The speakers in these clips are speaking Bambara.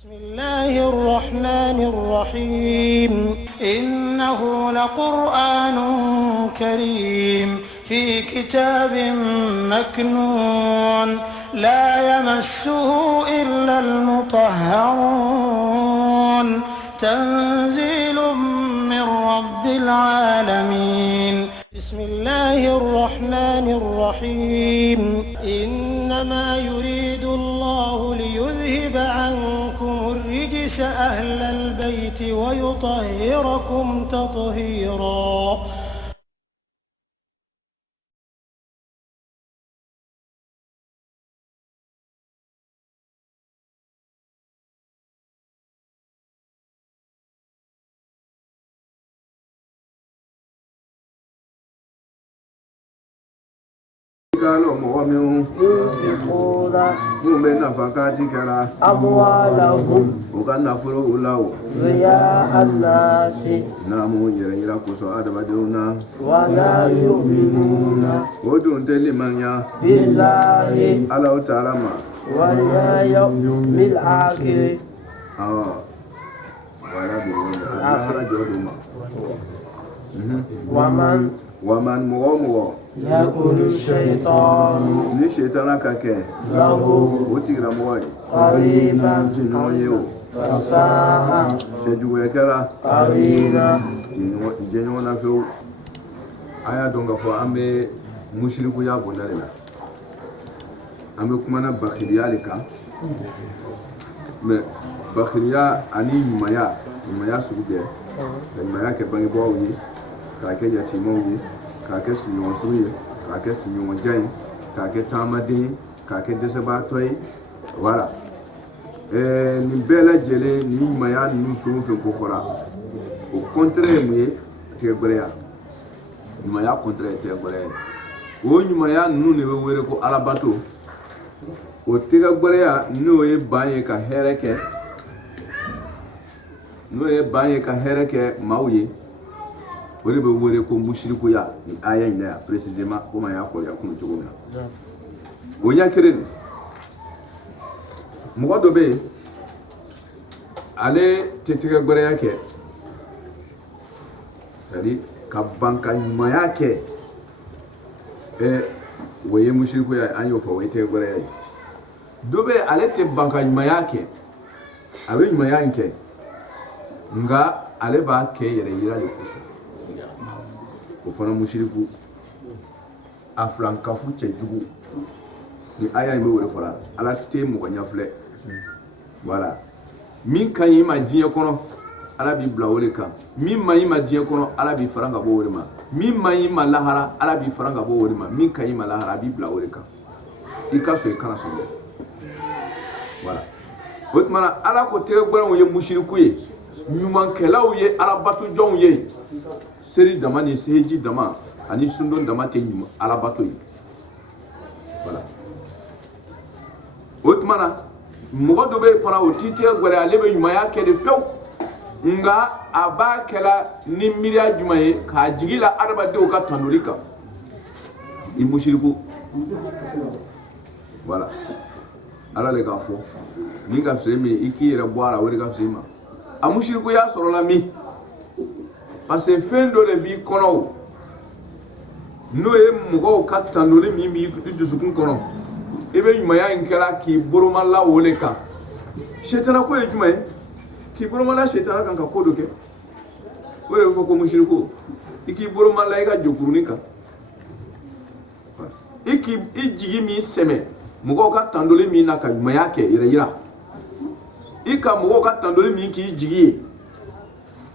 بسم الله الرحمن الرحيم إنه لقرآن كريم في كتاب مكنون لا يمسه إلا المطهرون تنزيل من رب العالمين بسم الله الرحمن الرحيم إنما يريد الله ليذهب عنكم الرجس أهل البيت ويطهركم تطهيرا ينفقون أموالهم رياء الناس ولا يؤمنون بالله واليوم الآخر ومن يقول الشيطان له قريبا فساها قرينا aya don ga fo ambe mushriku ya bonale ambe kuma na bakhiliyalika me bakhiliya ani maya suge maya ke bangi bawi ka ke ya chimowi ka ke sunyo suye ka ke sunyo jain ka ke tamade ka ke desaba toy voilà ni bela jele ni maya ni fun ko fora au contraire muye te greya ni maya contraire te greya o ni maya nu ne were ko alabato o tega greya no e banye ka hereke mauye wale be were ko mushriku ya aya ina précisément comment ya ko ya kunu jogona o ya kirin mo do be ale tetega gore yake sadi ka banka nyuma yake waye mushriku ya anyo fa waye te gore yake do be ale te banka nyuma yake abe nyuma yake nga ale ba ke yere yira le kusu o fana mushriku afran kafu che jugu ni aya me wore fara ala te mo nya fle voilà min kan yi ma diye kono ala bi bla wole kan min ma yi ma diye kono ala bi faranga bo wore ma min ma yi ma lahara ala bi faranga bo wore ma min kan yi ma lahara bi bla wole kan ikaso e kana so voilà otmana ala ko te gbara wo ye mushriku ye nyuman kelaw ye alabatu jon ye seri dama ni seji dama ani sundon dama te nyuma alabatu ye voilà otmana mogo do be fara o tite gore alebe nyuma ya kede few nga aba kala ni miria juma ye ka jigila arba de o ka tanulika i mushriku voilà ala le ka fo ni ka semi ikira boara wori ka sema amushiriku ya sorola mi parce que fendo le bi kono no e mugo katandole mi bi dusukun kono ebe nyuma ya nkela ki boroma la woleka shetana ko e juma e ki boroma la shetana kan ka kodo ke wole fo ko mushiriku iki boroma la ga jokurunika iki ijigi mi seme mugo katandole mi na ka nyuma yake ira ika mogo ka tandoli min ki jigi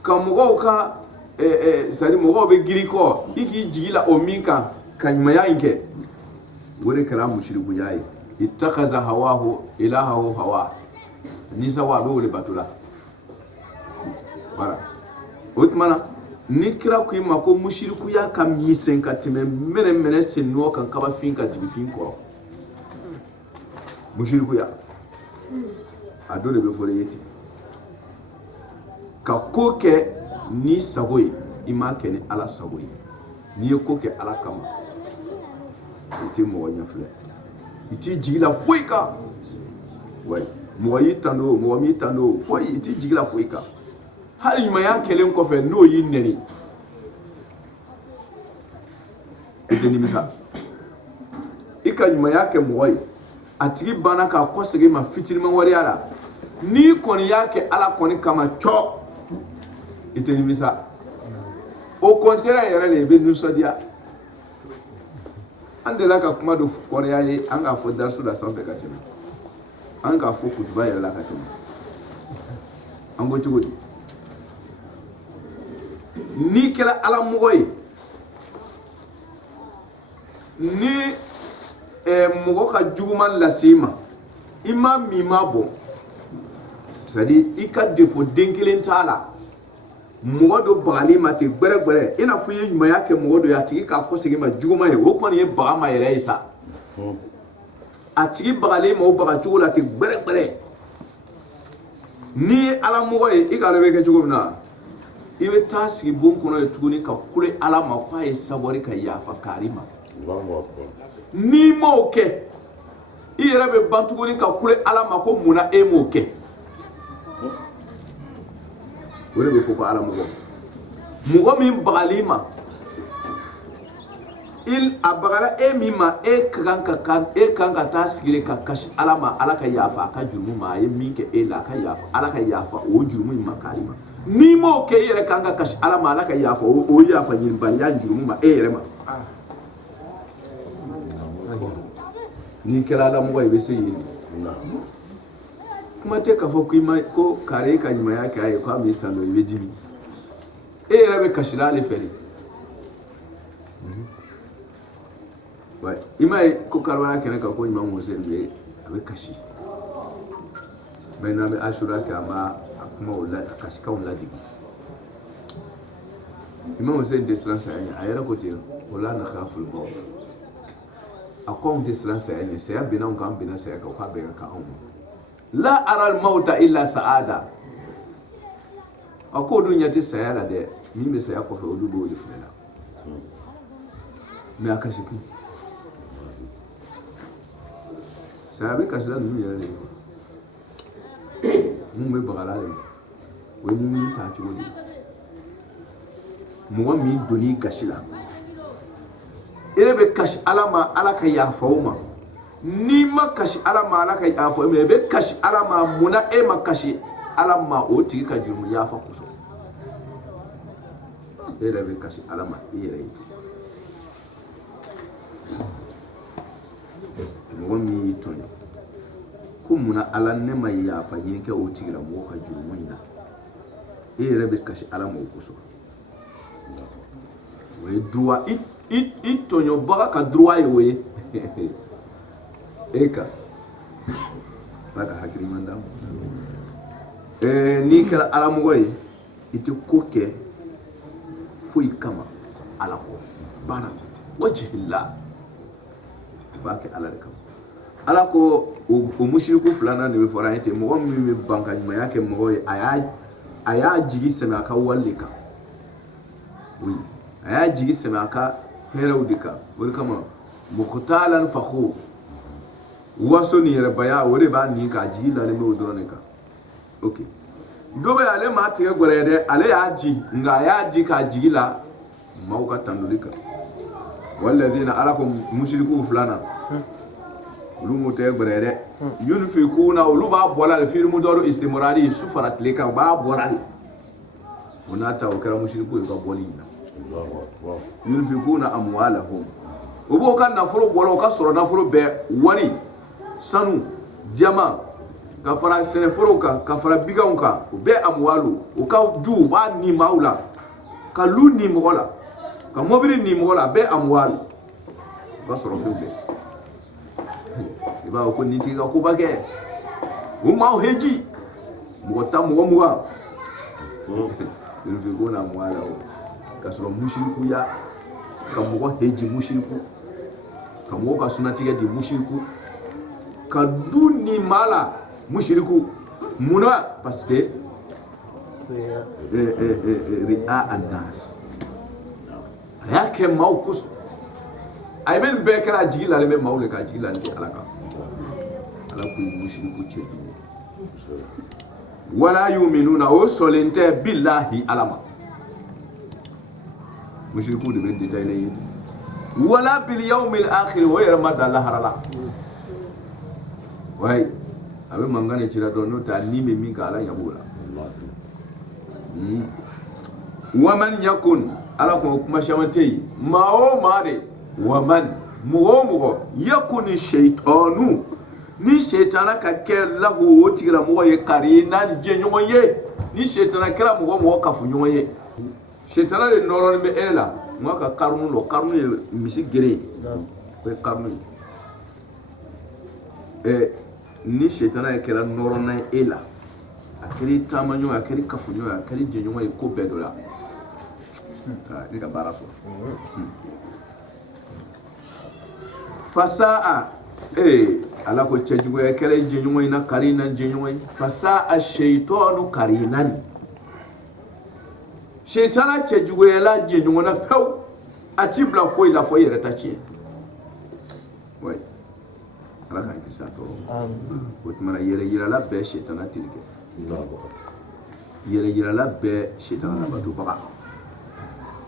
ka mogo ka sari mogo be giriko iki jigi la o min ka nyumaya inke wore kala mushriku yayi ittakaza hawahu ilahahu hawa nisa wa do wore batula bara utmana nikira ku ma ko mushriku ya kam yisen ka teme mene senno kan kaba fin ka jibi fin ko mushriku ya adole be fole yeti ka koke ni sagoyi ima ke ni ala sagoyi ni koke ala kama iti mo nya fle iti jigila fuika way mɔgɔ y'i tando mɔgɔ m'i tando foyi i t'i jigila foyi kan hali ɲumanya kɛlen kɔfɛ n'o y'i nɛni i tɛ nimisa i ka ɲumanya kɛ mɔgɔ ye a tigi banna k'a kɔ segin ma fitininma wariya la n'i kɔni y'a kɛ ala kɔni kama cɔ i tɛ nimisa o kɔntera yɛrɛ le i bɛ nisɔndiya an delila ka kuma dɔ kɔrɔya ye an k'a fɔ darisu la sanfɛ ka tɛmɛ an k'a fɔ kutuba yɛrɛ la ka tɛmɛ an ko cogo di n'i kɛra ala mɔgɔ ye ni mɔgɔ ka juguman lase i ma i ma min ma bɔ c'est à dire i ka défaut den kelen t'a la mɔgɔ dɔ bagali ma ten gbɛrɛgbɛrɛ i n'a fɔ i ye ɲumanya kɛ mɔgɔ dɔ ye a tigi k'a kɔsegin ma juguman ye o kɔni ye baga ma yɛrɛ ye sa a tigi bagali ma o baga cogo la ten gbɛrɛgbɛrɛ n'i ye ala mɔgɔ ye i k'a dɔn bɛ kɛ cogo min na i bɛ taa sigi bon kɔnɔ ye tuguni ka kule ala ma k'a ye sabɔri ka yafa kari ma n'i m'o kɛ i yɛrɛ bɛ ban tuguni ka kule ala ma ko munna e m'o kɛ o de bɛ fɔ ko ala mɔgɔ min bagali ma a bagara e min ma e kan ka taa sigi ka kasi ala ma ala ka yafa a ka jurumu ma a ye min kɛ e la a ka yafa ala ka yafa o jurumu in ma kari ma n'i m'o kɛ i yɛrɛ kan ka kasi ala ma ala ka yafa o yafa ɲinibaliya jurumu ma e yɛrɛ ma n'i kɛra ala mɔgɔ i bɛ se yen kuma tɛ k'a fɔ ko kare ka ɲumanya kɛ a ye k'a b'i tando i bɛ dimi e yɛrɛ bɛ kasila ale fɛ de i m'a ye ko karibala kɛnɛ kan ko Imam Hussein a bɛ kasi mais n'an bɛ asura kɛ an b'a kumaw la a kasikanw ladigi Imam Hussein tɛ siran saya ɲɛ a yɛrɛ ko ten wala nakhaful mawt a ko anw tɛ siran saya ɲɛ saya binna anw kan an binna saya kan o k'a bɛn ka kan anw ma la aral mawta illa saada a ko olu ɲɛ tɛ saya la dɛ min bɛ saya kɔfɛ olu b'o de filɛ la mais a kasi kun saya bɛ kasila ninnu yɛrɛ de ye mun bɛ bagala de o ye mun ta cogo di mɔgɔ min donn'i gasi la e bɛ kasi ala ma ala ka yafa o ma n'i ma kasi ala ma ala ka yafa o ma e bɛ kasi ala ma munna e ma kasi ala ma o tigi ka jurumu yafa kosɔn e yɛrɛ bɛ kasi ala ma i yɛrɛ ye mɔgɔ min y'i tɔɲɔ ko munna ala ne ma yafa ɲini kɛ o tigi la mɔgɔ ka jurumu in na e yɛrɛ bɛ kasi ala ma o kosɔn o ye droit i tɔɲɔbaga ka droit ye o ye e kan ala ka hakili ɲuman d'a ma n'i kɛra ala mɔgɔ ye i tɛ ko kɛ foyi kama ala kɔ banna wajihillah i b'a kɛ ala de kama ala ko o mushriku filanan de bɛ fɔra an ye ten mɔgɔ min bɛ ban ka ɲumanya kɛ mɔgɔ ye a y'a jigi sɛmɛ a ka wali de kan oui a y'a jigi sɛmɛ a ka hɛrɛw de kan o de kama muqtalan fakhur waso ni yɛrɛbaya o de b'a nin k'a jigi lalen bɛ o dɔrɔn de kan ok dɔ bɛ ale maa tigɛ gɛrɛ dɛ ale y'a ji nka a y'a ji k'a jigi la maaw ka tandoli kan walladina ala ko mushriku filanan olu m'o tɛ gɛrɛ dɛ yunfikuna olu b'a bɔ la filimu dɔ istimrari su fara tile kan u b'a bɔ la de o n'a ta o kɛra mushriku ye ka bɔli in na yunfikuna amwalahum u b'o ka nafolo bɔ la o ka sɔrɔ nafolo bɛɛ wari sanu jama ka fara sɛnɛfɔlɔw kan ka fara biganw kan o bɛɛ amwalu o ka du u b'a ni maaw la ka lu ni mɔgɔ la ka mobili ni mɔgɔ la a bɛɛ amwalu o ka sɔrɔ fɛn bɛɛ i b'a fɔ ko nin tigi ka koba kɛ o maaw heji mɔgɔ tan mɔgɔ mugan yunfikuna amwalahum ka sɔrɔ mushrikuya ka mɔgɔ heji mushriku ka mɔgɔ ka sunatigɛ di mushriku ka du ni maa la mushriku munna parce que ri'a annas a y'a kɛ maaw kosɔn a ye min bɛɛ kɛra a jigi lalen bɛ maaw le ka jigi lalen tɛ ala kan ala ko mushriku cɛ jugu wala yu'minuna o solente billahi alama mushriku de be detail yiti wala bil yawmil akhir wa yarmada Allah harala way abe mangane tira do no ta ni me mi kala yabula waman yakun ala ko kuma shamantei mao mare waman mugo yakun shaytanu ni shaytana ka ke lahu wotira mo ye karina ni je nyomo ye ni shaytana kala mo kafu nyomo ye shaytana le noron me ela mo ka karnu lo karnu misi gere ko karnu ni shaytana kala noron na ela akiri tamanyo akiri kafu nyomo akiri je nyomo ye ko bedola ni ka bara so fasaa ala ko cejugo e kala jenyugo ina karina jenyugo fasaa shaytanu karinan shaytana cejugo la jenyugo na few atibla foi la foi reta ci way ala kan kisa to ko mana yere la be shaytana tilke yere la be shaytana na batu baba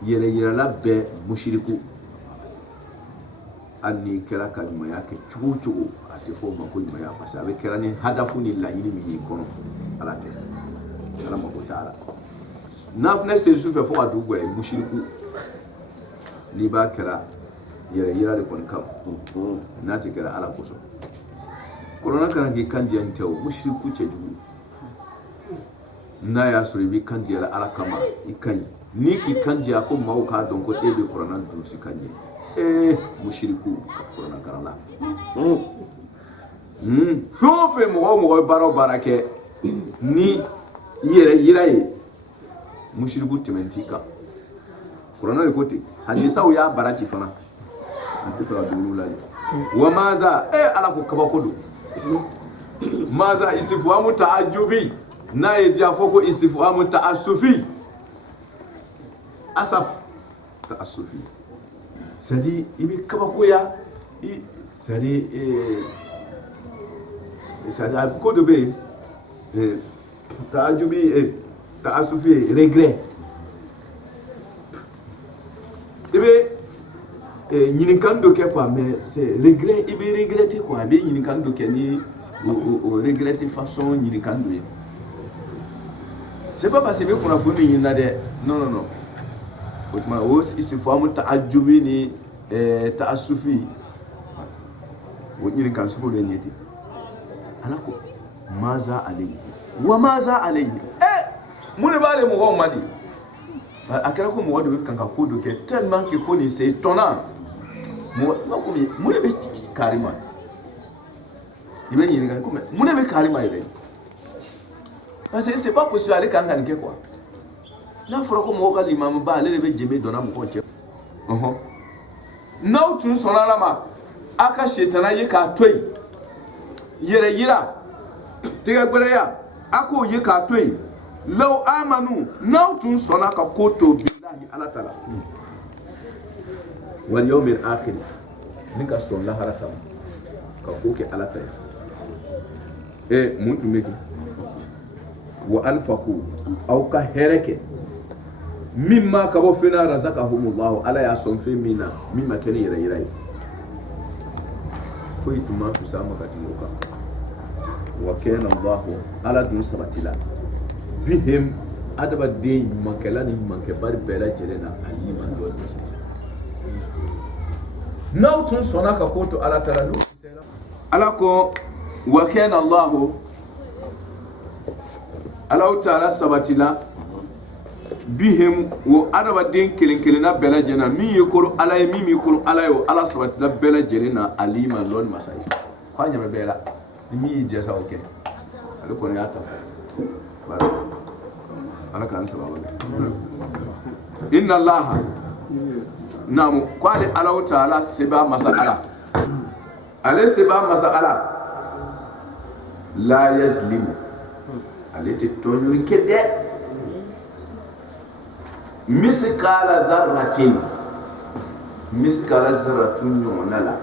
yere la be mushriku anni kala ka maya ke chuchu ate fo mako maya pasa be kala ni hadafu ni la yini mi kono ala te ala mako taala nafne se su fe fo adu gwe mushriku ni ba kala yere le kon kam na te kala ala koso korona kana ki kandi antew mushriku ce jugu na ya suri bi kandi ala kama ikai ni ki kandi ko mawo ka don ko ebe korona du si kandi mushriku korona karala fe mo baro barake ni yiraye mushriku tementika korona le kote hadisa ya baraki fana antifa dulula wa maza ala ko kabakodo maza istifhamu ta'ajjubi na yajafoko istifhamu ta'assufi asaf ta'assufi sadi ibi kabakoya sadi ko de be ta'ajjubi ta'assufi regret ibe ñinikan do ke quoi mais c'est regret ibe regretter quoi be ñinikan do ke ni o regretter façon ñinikan do c'est pas parce que qu'on a fini ñina de non autrement ici faut ta'ajjubi ni ta'assufi wo ñinikan su ko le ñeti alako maza alayhi wa maza alayhi mune bale mo ko madi akara ko mo do kan ka ko do ke tellement que ko ni c'est étonnant mo ne be karima ibe yini ga ko mo ne be karima ibe parce que c'est pas possible aller kan kan ke quoi na foro ko mo ga l'imam ba le be jeme dona mo ko che now tun sonala ma aka shetana yi ka toy yere yira tiga gbere ya ako yi ka toy law amanu now tun sona ka koto billahi ala taala wal yawmil akhir nika son la harata ka koke ala taala muntu meki wa anfaqu aw ka hereke mimma ka bo fina razaqahumullah ala ya son fe mina mimma kene yira foi tuma fi sama katimoka wa kana allah ala dun sabatila bihim adaba de makela ni manke bari bela jelena alima do now tun sona ka koto ala tala do ala ko wa kana allah ala taala sabatila bihim wo adaba den kelenkelena bela jena mi yekoro ala mi mi koro ala yo ala sabatila bela jelena alima lon masai kwa nyame bela mi jesa okay ala ko ya tafa bara ala kan sababa inna allaha namu qali ala ta'ala siba masala ale siba masala la yazlimu ale te tonyu kede miskala dharratin yonala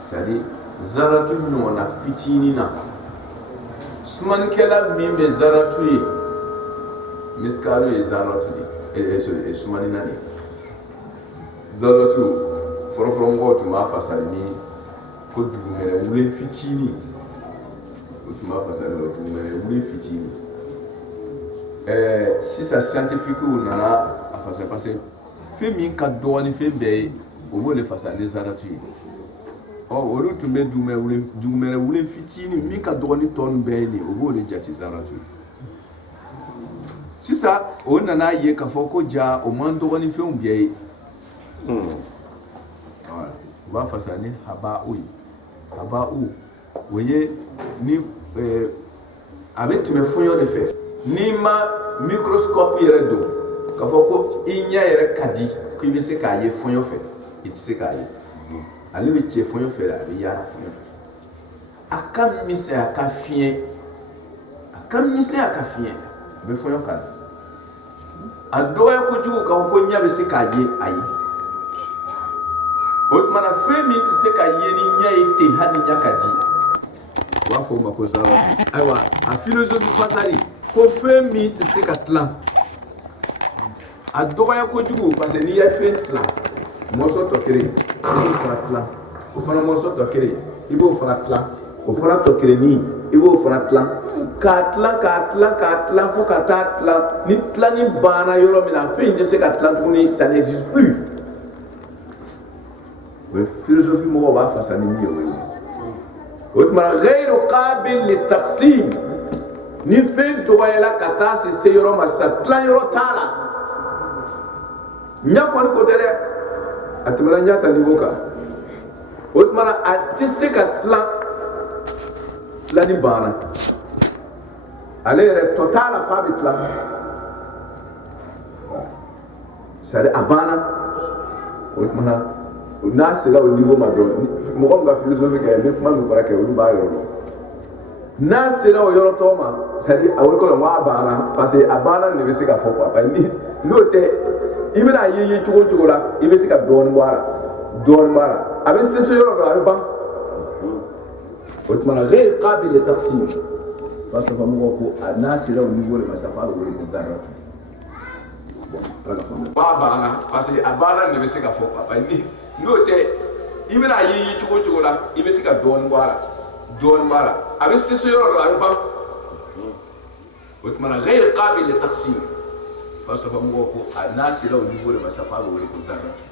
sadi zarratun yona fitinina suman kela min be zaratu ye miskalu ye zaratu ni sumani nani zaratu foro ngoto ma fasali ni ko dugumere wulen fitini ko tuma fasali lo dugumere wulen fitini si ça scientifique ou nana a fasali parce que fe min ka doni fe be o bo le fasali zaratu ye olu tun bɛ dugumɛrɛ wulen fitini min ka dɔgɔ ni tɔ bɛɛ ye nin o b'o de jate zaratu sisan o nana ye k'a fɔ ko ja o man dɔgɔ ni fɛnw bɛɛ ye u b'a fasa ni haba'u ye haba'u o ye ni a bɛ tɛmɛ fɔɲɔ de fɛ n'i ma microscope yɛrɛ don k'a fɔ ko i ɲɛ yɛrɛ ka di ko i bɛ se k'a ye fɔɲɔ fɛ i tɛ se k'a ye ale bɛ cɛ fɔɲɔ fɛ a bɛ yaara fɔɲɔ fɛ a ka misɛn a ka fiɲɛ a bɛ fɔɲɔ kan a dɔgɔya kojugu k'a fɔ ko ɲɛ bɛ se k'a ye a ye o tuma na fɛn min tɛ se ka ye ni ɲɛ ye ten hali ni ɲɛ ka di u b'a fɔ o ma ko zaratu ayiwa a philosophie fasali ko fɛn min tɛ se ka tilan a dɔgɔya kojugu parce que n'i ye fɛn tilan morceau tɔ kelen i b'o fana tilan o fana morceau tɔ kelen i b'o fana tilan o fana tɔ kelennin i b'o fana tilan k'a tilan fo ka taa tilan ni tilanni banna yɔrɔ min na fɛn in tɛ se ka tilan tuguni ça n'existe plus o ye philosophie mɔgɔw b'a fasa ni min ye o ye o tuma na ghayru qabil li taqsim ni fɛn dɔgɔyala ka taa se yɔrɔ ma sisan tilan yɔrɔ t'a la ɲɛ kɔni ko tɛ dɛ a tɛmɛna ɲɛ ta niveau kan o tuma na a tɛ se ka tilanni banna ale yɛrɛ tɔ t'a la k'a bɛ tilan c'est à dire a banna o tuma na n'a sera o niveau ma dɔrɔn mɔgɔ min ka philosophie kɛ n bɛ kuma min fara kɛ olu b'a yɔrɔ dɔn n'a sera o yɔrɔ tɔ ma c'est à dire a wele kɔnɔ a banna parce que a banna de bɛ se ka fɔ quoi parce que n'o tɛ i bɛna ye cogo o cogo la i bɛ se ka dɔɔnin bɔ a la a bɛ se yɔrɔ dɔ a bɛ ban o tuma na ghayru qabil li taqsim falsafa mɔgɔw ko a n'a sera o niveau de ma sisan k'a bɛ wele ko zaratu b'a banna parce que a banna de bɛ se ka fɔ quoi parce que n'o tɛ i bɛna ye cogo o cogo la i bɛ se ka dɔɔnin bɔ a la a bɛ se yɔrɔ dɔ a bɛ ban o tuma na ghayru qabil li taqsim falsafa mɔgɔw ko a n'a sera o niveau de ma sisan k'a bɛ wele ko zaratu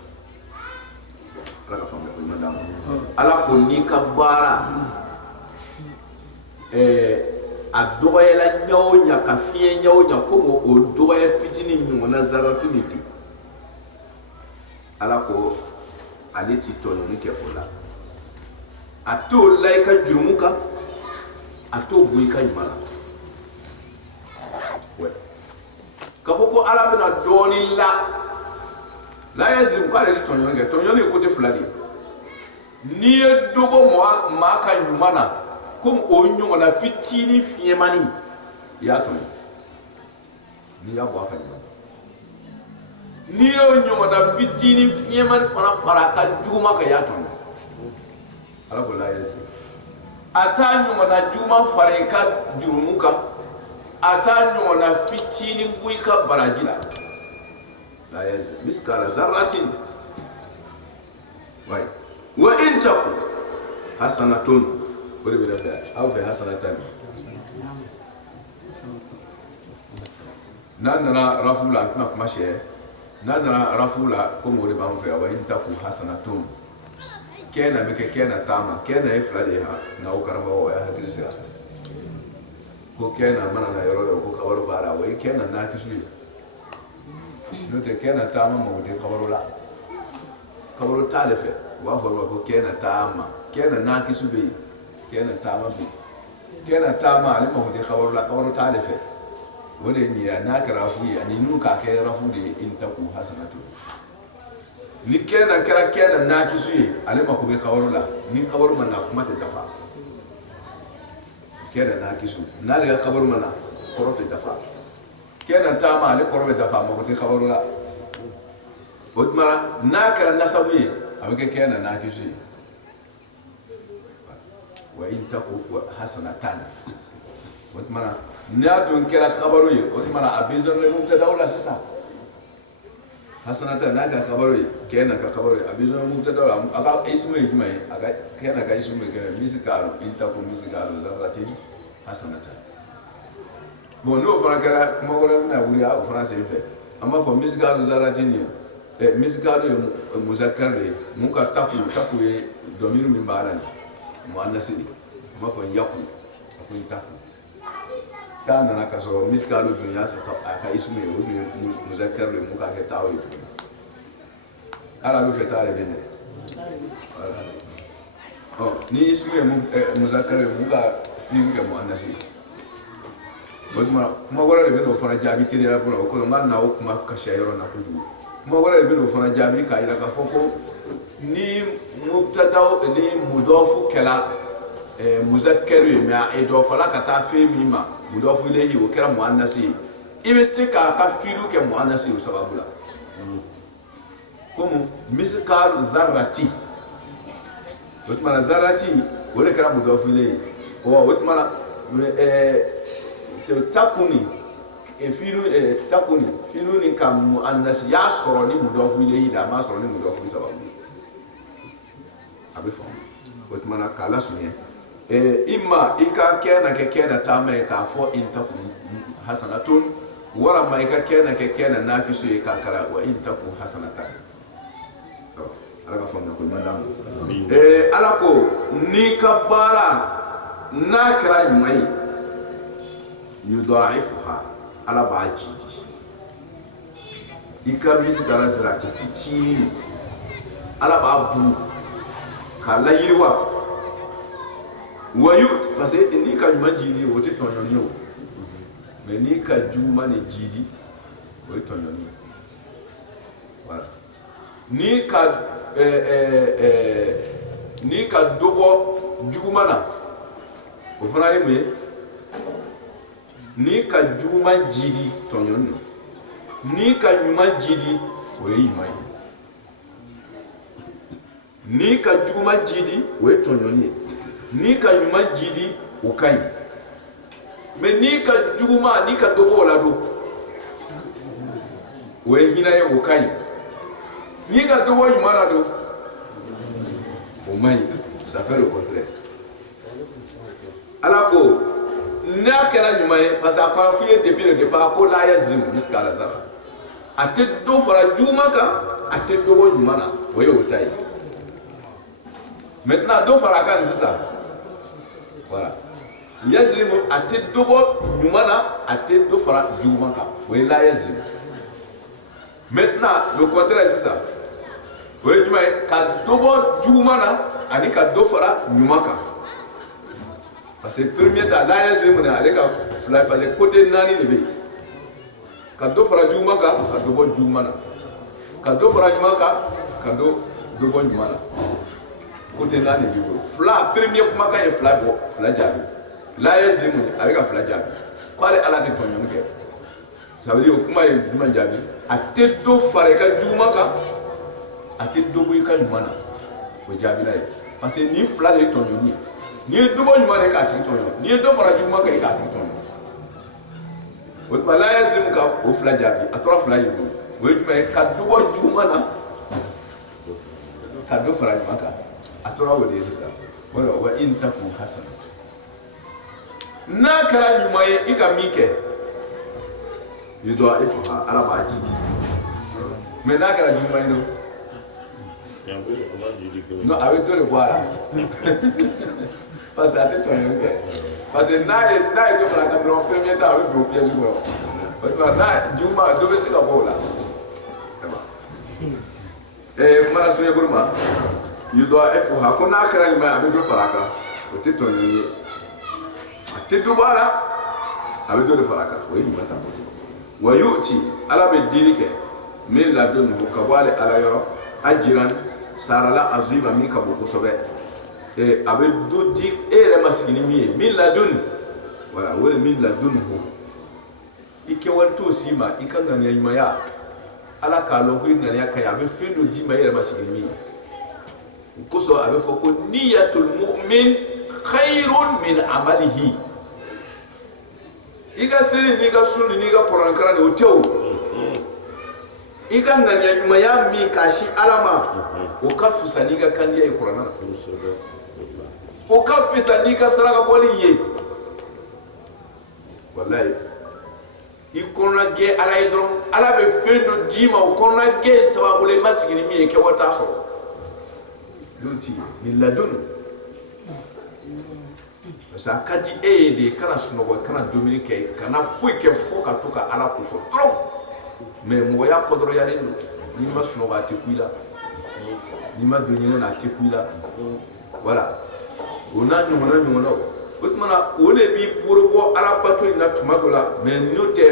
ala ka faamuya ko ɲuman d'an ma ala ko n'i ka baara a dɔgɔyala ɲɛ o ɲɛ ka fiɲɛ ɲɛ o ɲɛ komi o dɔgɔya fitinin ɲɔgɔnna zaratu ni ten ala ko ale ti tɔɲɔni kɛ o la a t'o la i ka jurumu kan a t'o bɔ i ka ɲuman na k'a fɔ ko ala bɛna dɔɔnin la yazilimu k'ale ti tɔɲɔni kɛ tɔɲɔni ye côté fila de ye n'i ye dɔ bɔ maa ka ɲuman na komi o ɲɔgɔnna fitinin fiɲɛmani i y'a tɔɲɔ n'i y'a bɔ a ka ɲuman n'i y'o ɲɔgɔnna fitinin fiɲɛmani fana fara a ka juguman kan i y'a tɔɲɔ ala ko la yazilimu a t'a ɲɔgɔnna juguman fara i ka jurumu kan a t'a ɲɔgɔnna fitinin bɔ i ka baraji la la yazilimu miskala zarratin wa in taku hasanatun o de bɛ ne fɛ aw fɛ hasanatan n'a nana rafu la an tɛna kuma sɛ n'a nana rafu la komi o de b'an fɛ wa in taku hasanatun kɛ na bɛ kɛ kɛ na taama kɛ na ye fila de ye nka o karamɔgɔ o y'a hakili sigi a fɛ ko kɛ na mana na yɔrɔ yɔrɔ ko kabaro b'a la o ye kɛ na n'a kisu ye n'o tɛ kɛ na taama ma o tɛ kabaro la kabaro t'ale fɛ u b'a fɔ o ma ko kɛ na taama kɛ na n'a kisu bɛ yen kɛ na taama bɛ yen kɛ na taama ale ma o tɛ kabaro la kabaro t'ale fɛ o de ye nin ye n'a kɛra rafu ye ani n'u k'a kɛ rafu de ye in taku hasanatu ni kɛ na kɛra kɛ na n'a kisu ye ale ma ko bɛ kabaro la ni kabaro ma na kuma tɛ dafa kɛ na n'a kisu n'ale ka kabaro ma na kɔrɔ tɛ dafa kɛ na taama ale kɔrɔ bɛ dafa a ma ko tɛ kabaro la o tuma n'a kɛra nasabu ye a bɛ kɛ kɛ na n'a kisu ye wa in taku hasanatan وتمنى نادون كلا خبروي وتمنى أبيزون المبتدا ولا سيسا حسنة ناكا خبروي كأنك خبروي أبيزون المبتدا ولا أكا اسمه يجمعي أكا كأنك اسمه كأنك ميسكالو إنتاكو ميسكالو زفراتين حسنة bon no fana kɛra kuma wɛrɛ bɛna wuli a fana sen fɛ an b'a fɔ misikalu zaratini ye misikalu ye muzakar de ye mun ka taku ye dɔmiru min b'a la nin muannasi de an b'a fɔ yaku a ko taku k'a nana ka sɔrɔ misikalu dun y'a a ka ismu ye o dun ye muzakar de ye mun k'a kɛ taawo ye tuguni ala bɛ fɛ taa de bɛ dɛ ni ismu ye muzakar ye mun ka fili kɛ muannasi ye kuma wɛrɛ de bɛ n'o fana jaabi teliya bolo o kɔrɔ n b'a na o kuma kasiya yɔrɔ na kojugu kuma wɛrɛ de bɛ n'o fana jaabi k'a yira k'a fɔ ko ni mubtada ni mudɔfu kɛla muzakkaru ye mais a idɔfala ka taa fɛn min ma mudɔfu ilayhi o kɛra muannasi ye i bɛ se k'a ka fiilu kɛ muannasi o sababu la komi miskalu zarrati o tuma na zarrati o de kɛra mudɔfu ilayhi o tuma na takuni filu ni ka muannasi ya sɔrɔ ni mudɔfu ilayhi da ma sɔrɔ ni mudɔfu sababu a bɛ faamu o tuma na k'a lasurunya imma i ka kɛ na kɛ kɛ na taama ye k'a fɔ in takun hasanatun walama i ka kɛ na kɛ kɛ na nakisu ye k'a kala wa in takun hasanatan ala ka faamuya ko ɲuman d'an ma ala ko n'i ka baara n'a kɛra ɲuman ye yudha'ifuha ala b'a jidi i ka misikala sirati fitini ala b'a bulu k'a layiriwa wayut parce que n'i ka ɲuman jidi o tɛ tɔɲɔni ye o mais n'i ka juguman ni jidi o ye tɔɲɔni ye voilà n'i ka dɔ bɔ juguman na o fana ye mun ye n'i ka juguman jidi tɔɲɔni ye n'i ka ɲuman jidi o ye ɲuman ye n'i ka juguman jidi o ye tɔɲɔni ye n'i ka ɲuman jidi o ka ɲi mais n'i ka juguman n'i ka dɔ bɔ o la don o ye hinɛ ye o ka ɲi n'i ka dɔ bɔ ɲuman la don o man ɲi ça fait le contraire ala ko n'a kɛra ɲuman ye parce que a kɔrɔ f'i ye depuis le départ ko la yazlimu miskala zarra a tɛ dɔ fara juguman kan a tɛ dɔ bɔ ɲuman na o ye o ta ye maintenant dɔ fara a kan sisan voilà yazlimu a tɛ dɔ bɔ ɲuman na a tɛ dɔ fara juguman kan o ye la yazlimu maintenant le contraire sisan o ye jumɛn ye ka dɔ bɔ juguman na ani ka dɔ fara ɲuman kan parce que premier ta la yazlimu ne ale ka fila parce que côté naani de bɛ yen ka dɔ fara juguman kan ka dɔ bɔ juguman na ka dɔ fara ɲuman kan ka dɔ bɔ ɲuman na côté naani de bɛ yen fila premier kumakan ye fila jaabi la yazlimu ne ale ka fila jaabi k'ale ala tɛ tɔɲɔni kɛ ça veut dire o kuma ye jumɛn jaabi a tɛ dɔ fara i ka juguman kan a tɛ dɔ bɔ i ka ɲuman na o jaabi la ye parce que nin fila de ye tɔɲɔni ye n'i ye dɔ bɔ ɲuman na i k'a tigi tɔɲɔ n'i ye dɔ fara juguman kan i k'a tigi tɔɲɔ o tuma la yazlimu ka o fila jaabi a tora fila y'i bolo o ye jumɛn ye ka dɔ bɔ juguman na ka dɔ fara ɲuman kan a tora o de ye sisan wa in takun hasana n'a kɛra ɲuman ye i ka min kɛ yudha'ifuha ala b'a jidi mais n'a kɛra juguman ye don non a bɛ dɔ de bɔ a la parce que a tɛ tɔɲɔni kɛ parce que n'a ye dɔ fara a kan dɔrɔn premier temps a bɛ don o piège kɔnɔ o tuma n'a juguman dɔ bɛ se ka bɔ o la kuma na sunya bolo ma yudha'ifuha ko n'a kɛra ɲuman ye a bɛ dɔ fara a kan o tɛ tɔɲɔni ye a tɛ dɔ bɔ a la a bɛ dɔ de fara a kan o ye ɲuman ta wa yu'ti ala bɛ dili kɛ min ladunhu ka bɔ ale ala yɔrɔ ajiran sarala azima min ka bon kosɛbɛ a bɛ dɔ di e yɛrɛ ma sigi ni min ye min ladun voilà o de min ladunhu i kɛwale t'o si ma i ka ŋaniya ɲumanya ala k'a lɔn ko i ŋaniya ka ɲi a bɛ fɛn dɔ d'i ma e yɛrɛ ma sigi ni min ye o kosɔn a bɛ fɔ ko niyatul mu'min khayrun min amalihi iga siri ni ga sunni ni ga Qur'an karani o tew iga ngani nyuma ya mi kashi alama o kafisa ni ga kandiya Qur'an o kafisa ni ga saraga boli ye wallahi ikona ge ala idron ala be fendo jima o kona ge sababu le masigini mi ke wata so luti milladun sa kadi de kana sunogo kana dominique kana fuike foka toka ala kuso trop mais mo ya kodro ya ni ma sunogo atikuila ni ma donina na atikuila voilà ona nyongona utmana ole bi pourbo ala bato ina tumadola mais note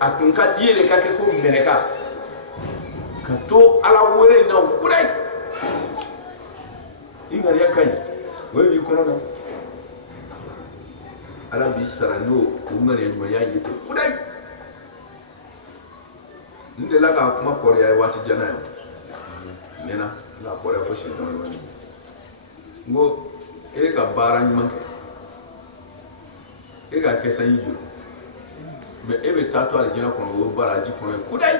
atunka diele kake ko mereka kato ala wore na kurai ingari yakanya wewe bi kono ala bi sarano ngari ya nyuma ya yete kurai nde laga kuma kore ya wati jana nena la kore fo shi don wani ngo ele ka bara nyuma ke e ga kesa yijo mais e be tato al jina kono o baraji kono kudai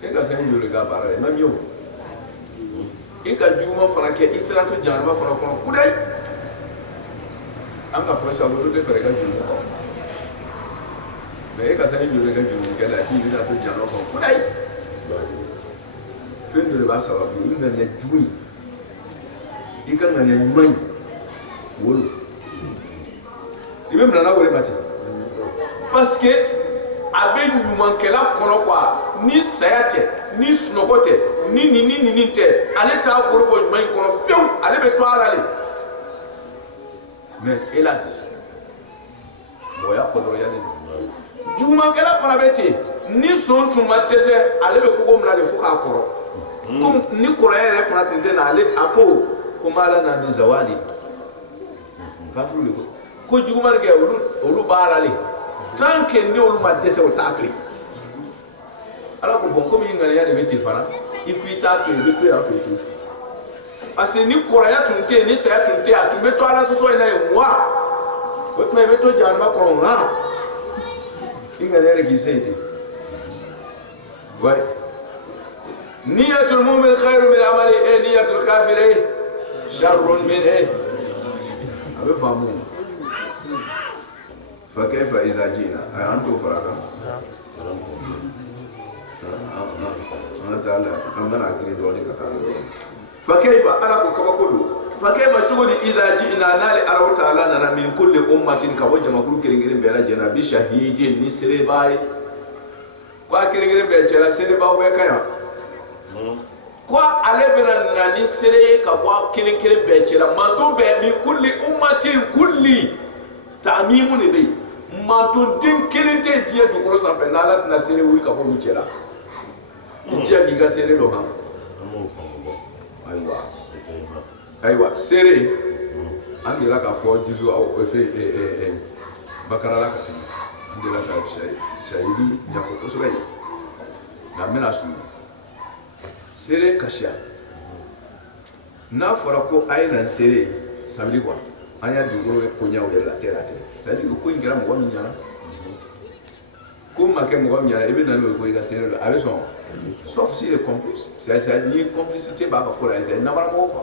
e ga sa yijo le ga bara na miyo e ka juma fana ke itrato janaba fana kono kudai anga fara sha do te fere ga juma mais e ga sa yijo le ga juma ke la ki ina to janaba kono kudai fendo le ba sababu inga ne jumi e ka ngane mai wolo ibe mna na wore bati parce que abe nyuman kela kono kwa ni sayate ni snogote ni te ale ta gorobo nyuman kono few ale be to ala le mais hélas boya kodro ya le nyuman kela para beti ni son tu matese ale be ko mna le fuka koro comme ni koro ya refna tinte na ale ako ko mala na mi zawadi kafulu ko jugumar ke olu barale tant que ni olu ma dese o tatwe ala ko bon comme ngari ya de beti fara ikuita to e to ya fetu parce ni koraya tunte ni saya tunte atumeto ala soso ina e moi ko me beto janma ko nga ngari ya ki seiti ouais niyatul mu'min khairu min amali niyatul kafir sharrun min abe famu فكيف إذا جينا أنتم فرقا أنا تعالى أمنا أكيد دوني كتابه فكيف أنا كبكودو فكيف تقول إذا جئنا نال الله تعالى نرى من كل أمة كوجه مكلو كرينغرين بلا جنا بشهيد نسري باي كوا كرينغرين بلا سري باو بكايا كوا على بنا نسري كوا كرينغرين بلا ما تو من كل أمة كل تعميم نبي manton din kelente dia du ko sa fe nala na sere wuri ka ko mutela dia giga sere lo ha aywa sere andi la ka fo jizo au fe bakara la ka tin andi la ka shayidi ya fo ko so gai na mena su sere kasha na fora ko ayna sere sabli quoi anya dugoro ko nyawo ya la terate c'est dire ko ngira mo wami nyala ko make mo wami nyala ebe na le ko iga sere lo avec son sauf si le complice c'est ni complicité ba ko la c'est na mara mo ko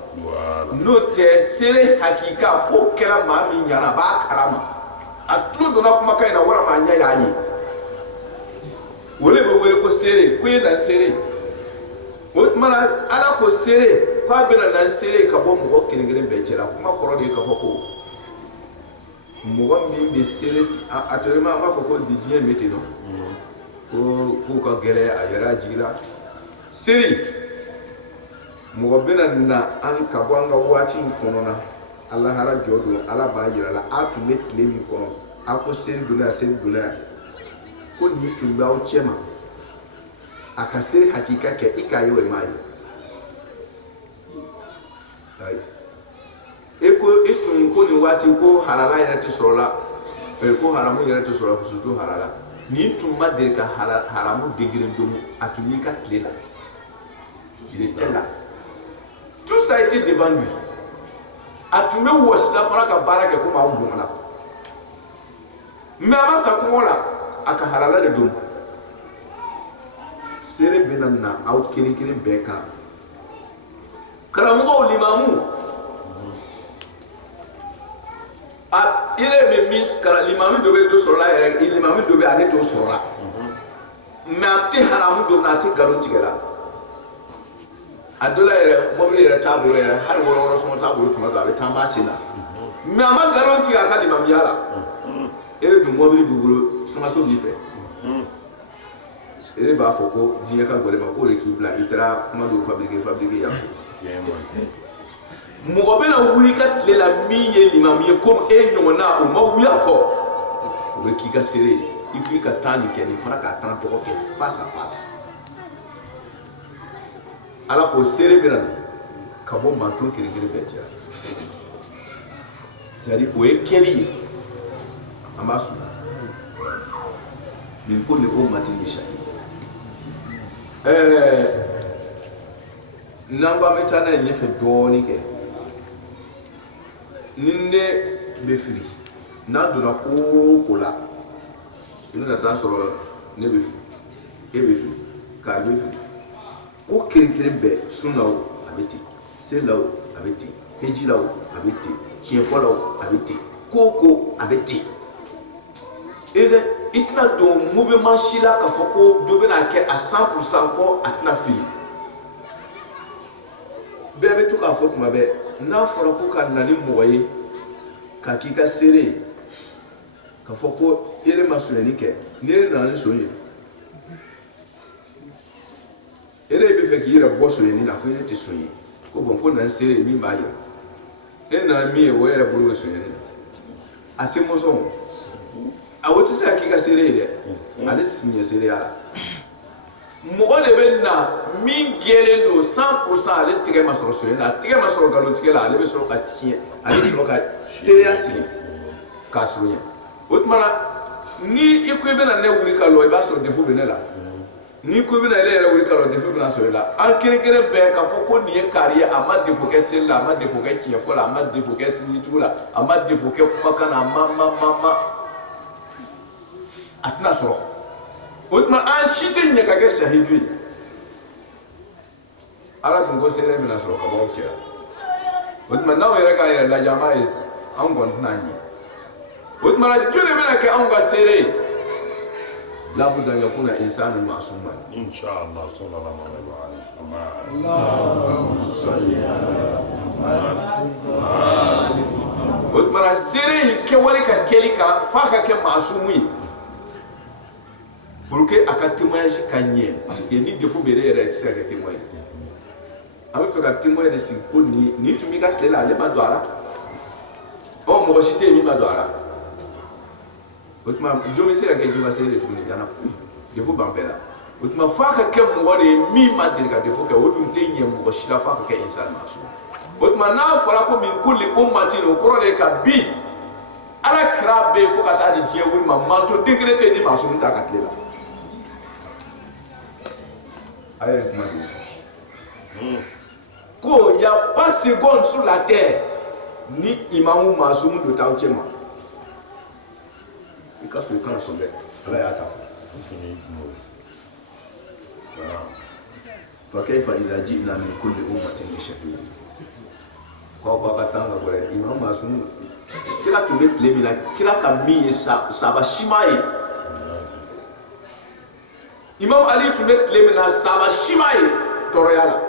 note sere hakika ko kala ma mi nyala ba karama atlo do na kuma kai na wala ma nya yayi wole be wole ko sere ko na sere o mana ala ko sere ko abena na sere ka bo mo kinigire be chela kuma koro de ka foko mo mi be sere actuellement ma foko bi die mete no ko ka gele ayara jira sere mo bena na an ka banga wati kono na Allah hara jodo ala ba yira la atu metle mi kono ako sere dona ko ni tumba o chema akasiri hakika ke ikayo e mai ai eko etun ko ni wati ko halala yana te sorola ko haramu yana te sorola kusutu halala ni tumma de ka haramu degirin domu atumika clela il était là tout ça a été devant lui atume wasila fara ka baraka ko ma ngomana mais ama sakola aka halala de dum sere benanna aw kiri beka karamugo limamu a ire be mis kala limamu do be do so la ere limamu do be ale to so la mais apte haramu do na te garanti gala adola ere mobile ere tabulo ere har woro so tabulo to ma do be tamba sina mais ama garanti aka limamu yala ere du mobile bubulo sama so bi fe ere ba foko dinya ka gole ma ko le kibla itra ma do fabriquer ya mo be na wuri ka tile la mi ye limam ye comme e nyona o ma wuya fo o be ki ka sere iki ka tani ke ni fana ka tan to ko face à face ala ko sere biran ka bo manto kiri betia c'est-à-dire o e keli amasu min ko le o matin misha namba metana nyefe doni ke ninde be firi na dona ko la inu da tan soro ne be firi e be firi ka be firi ko kiri be sunawo abeti selawo abeti hejilawo abeti kiefolawo abeti koko abeti ede itna do mouvement shila ka foko do bena ke à 100% ko atna firi bebe to ka foto mabe na fora ko kan nani moye ka kika sere ka foko ele masuyani ke nere na ni soye ele be fe ki ira boso ni na ko ile te soye ko bon ko na sere mi maye e na mi e wo era buru soye ni ati moso awoti sa kika sere ile ale sinye sere ala mo le ben na min gele do 100% ale tige masoro so na tige masoro galo tige la ale be so ka chi ale so ka serious ka so nya otmara ni ikuebe na ne wuri ka lo e ba so defo be ne la ni ko be na le era wuri ka lo defo be na so la an kere be ka fo ko ni e kariye ama defo ke sel la ama defo ke chi fo la ama defo ke sini tula ama defo ke kuma kana mama atna so otma an shite nya ka ke shahidu ala tungo sere mina so ka bawo kira otma na wera ka ya la jamaa an gon nani otma la jure mina ke an ga sere la budda yakuna insanu ma'suman inshallah sallallahu alaihi wa sallam Allahumma salli ala otma la sere ke wali ka kelika fa ka ke ma'sumi pour que aka témoignage kanye parce que ni defo bere era c'est que témoigne avec fait ka témoigne de si ko ni tumi ka tela le madwara o mo cité ni madwara otma jomi se ka joma se le tumi dana defo bambela otma fa ka ke mo woni mi madri ka defo ka odun tenye mo shila fa ka ke insan masu otma na fara ko min kulli ummatin o korole ka bi ala krabe fo ka ta di die wuri ma manto dingrete ni masu ta ka tela ko y a pas seconde sur la terre ni imamu masumu do taw chema ikaso ikana sombe ala ya tafu fa kayfa idha ji'na min kulli ummatin bi shahid ko katanga gore imamu masumu kila tumbe lemina kila kami saba shimaye Imam Ali tumet lemina saba shimaye toroyala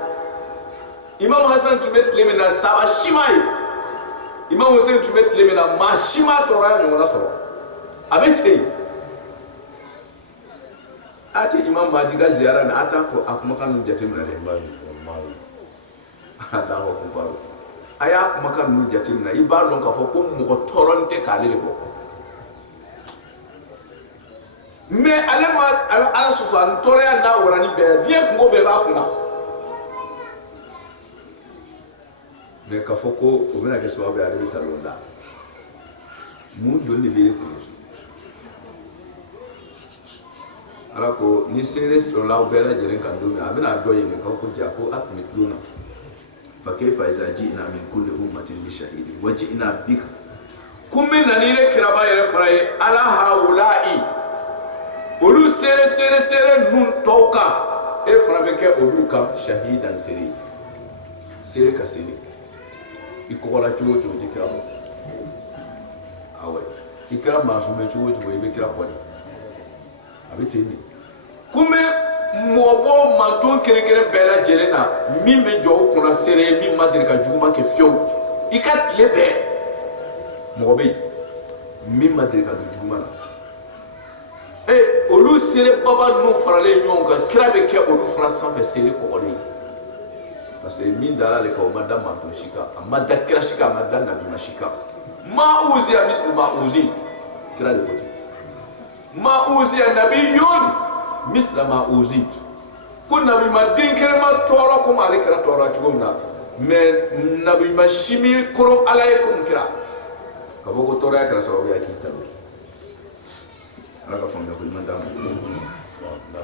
Imam Hassan tumet lemina saba shimaye Imam Hussein tumet lemina ma shima toroyala ngona soro abete ate Imam Mahdi ga ziara na ata ko akuma kan jatemna le wallahi ada ko baro aya akuma kan jatemna ibar lon ka fo ko mo toronte kalele bo mais alema ala sosan tore na warani be die ko be ba kuna mais ka foko o bena ke so be ale talonda mu donni be ko ala ko ni seres lo law be la jere kan do abena do yeme ko ko jako atmitluna fa kayfa iza ji'na min kulli ummatin bi shahidin wa ji'na bika kummi nanire kiraba yɛrɛ fara ye ala haula'i olu sere nun tɔw kan e fana bɛ kɛ olu kan shahidan sere ka sere i kɔgɔla cogo o cogo i kira bɔ awɛ i kɛra maasume cogo o cogo i bɛ kira kɔni a bɛ ten de kummi mɔgɔ bɔ manton kelen bɛɛ lajɛlen na min bɛ jɔ o kunna sere ye min ma deli ka juguman kɛ fiyewu i ka tile bɛɛ mɔgɔ bɛ yen min ma deli ka don juguman na olu sere baba ninnu faralen ɲɔgɔn kan kira bɛ kɛ olu fana sanfɛ sere kɔgɔlen parce que min dara ale kan o ma da manton si kan a ma da kira si kan a ma da nabima si kan ma uziya misli ma uzitu kira de ko ten ma uziya nabiyun misla ma uzitu ko nabima den kelen ma tɔɔrɔ komi ale kira tɔɔrɔ cogo min na mais nabima si mi koron ala ye komi kira ka fɔ ko tɔɔrɔya kɛra sababuya k'i ta don ala ka faamuya ko ɲuman d'a ma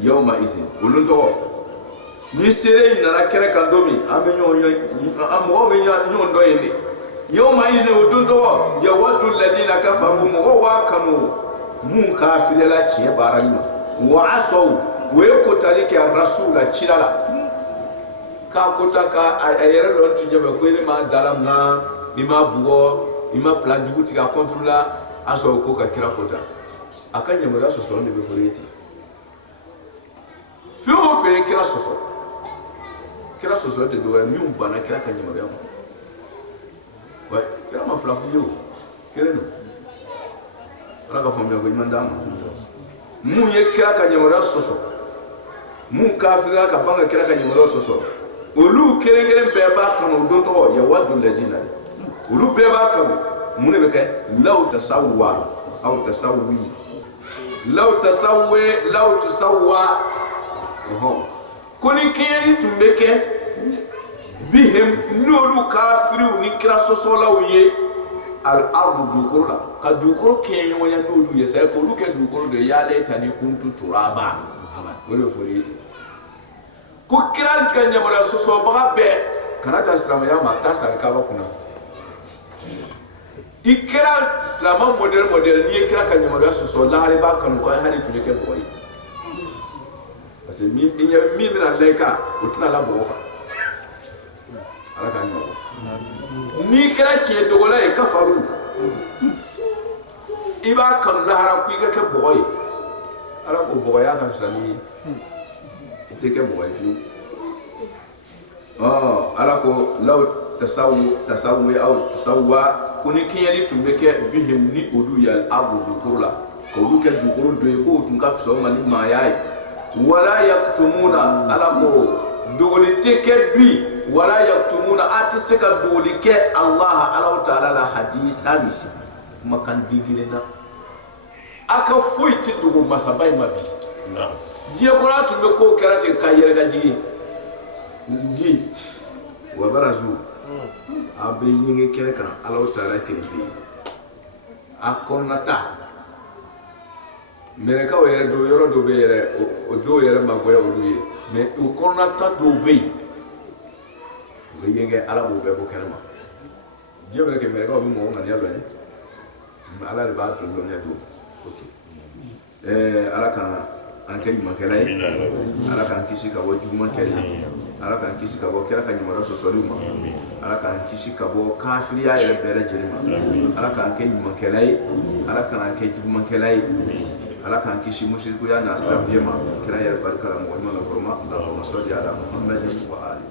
yawma izin olu tɔgɔ ni seere in nana kɛnɛ kan don min an bɛ mɔgɔw bɛ ɲɔgɔn dɔn yen de yawma izin o don tɔgɔ yawaddu alladhina kafaru mɔgɔw b'a kanu mun kafirila tiɲɛ baarali ma wa asaw u ye kotali kɛ rasula cira la k'a kota k'a yɛrɛ dɔn tun ɲɛfɛ ko ne ma dala mun na i ma bugɔ i ma plan jugu tigɛ a contre la a sɔrɔ ko ka kira kota a ka yamaruya sɔsɔ de bɛ fɔ e ten fɛn o fɛn ye kira sɔsɔ tɛ dɔwɛrɛ min banna kira ka yamaruya ma wa kira ma fila f'u ye o kelen don ala ka faamuya ko ɲuman d'a ma mun ye kira ka yamaruya sɔsɔ mun kafirila ka ban ka kira ka yamaruya sɔsɔ olu kelen bɛɛ b'a kanu o don tɔgɔ yawaddu allazina olu bɛɛ b'a kanu mun de bɛ kɛ law tasawwa aw tasawwi law tusawwa ko ni kɛɲɛni tun bɛ kɛ bihim n'olu kafiriw ni kira sɔsɔlaw ye al-ardu dugukolo la ka dugukolo kɛɲɛ ɲɔgɔnya n'olu ye c'est k'olu kɛ dugukolo de ya laitani kuntu turaba o de fɔra ye ten ko kira ka yamaruya sɔsɔbaga bɛɛ kana ta silamɛya ma taa sari kaba kunna i kɛra silamɛ modèle n'i ye kira ka yamaruya sɔsɔ lahari b'a kanu kɔ hali tun bɛ kɛ bɔgɔ ye parce que min bɛna lɛka o tɛna la bɔgɔ kan ala k'an ɲɔgɔn n'i kɛra tiɲɛ dogola ye kafaru i b'a kanu lahara ko i ka kɛ bɔgɔ ye ala ko bɔgɔya ka fisa ni i tɛ kɛ bɔgɔ ye fiyewu ala ko law tasawwu aw tusawwa ko ni kɛɲɛli tun bɛ kɛ bihim ni olu ye al-ardu dugukolo la k'olu kɛ dugukolo dɔ ye k'o tun ka fisa o ma ni maaya ye wala yaktumuna ala ko dogoli tɛ kɛ bi wala yaktumuna a tɛ se ka dogoli kɛ ala ta'ala la hadisan kumakan digiri na a ka foyi tɛ dogo masaba in ma bi diɲɛ kɔnɔ a tun bɛ kow kɛra ten k'a yɛrɛ ka jigin di wa barazu a bɛ ɲɛgɛn kɛnɛ kan ala ta'ala kelen pe a kɔnɔna ta mɛrɛkaw yɛrɛ do yɔrɔ dɔ bɛ yɛrɛ o dɔw yɛrɛ ma goya olu ye mais o kɔnɔna ta dɔw bɛ yen o bɛ ɲɛgɛn ala b'o bɛɛ bɔ kɛnɛ ma diɲɛ bɛ kɛ mɛrɛkaw bɛ mɔgɔw ŋaniya dɔn ye mais ala de b'a dɔn dɔniya don ok ala kan an kɛ ɲumankɛla ye ala k'an kisi ka bɔ juguman kɛli ala k'an kisi ka bɔ kira ka yamaruya sɔsɔliw ma ala k'an kisi ka bɔ kafiriya yɛrɛ bɛɛ lajɛlen ma ala k'an kɛ ɲumankɛla ye ala k'an kɛ jugumankɛla ye ala k'an kisi musirikuya n'a silamɛya ma kira yɛrɛ barika la mɔgɔ ɲuman na kɔrɔma allahumma salli ala muhammadin wa ali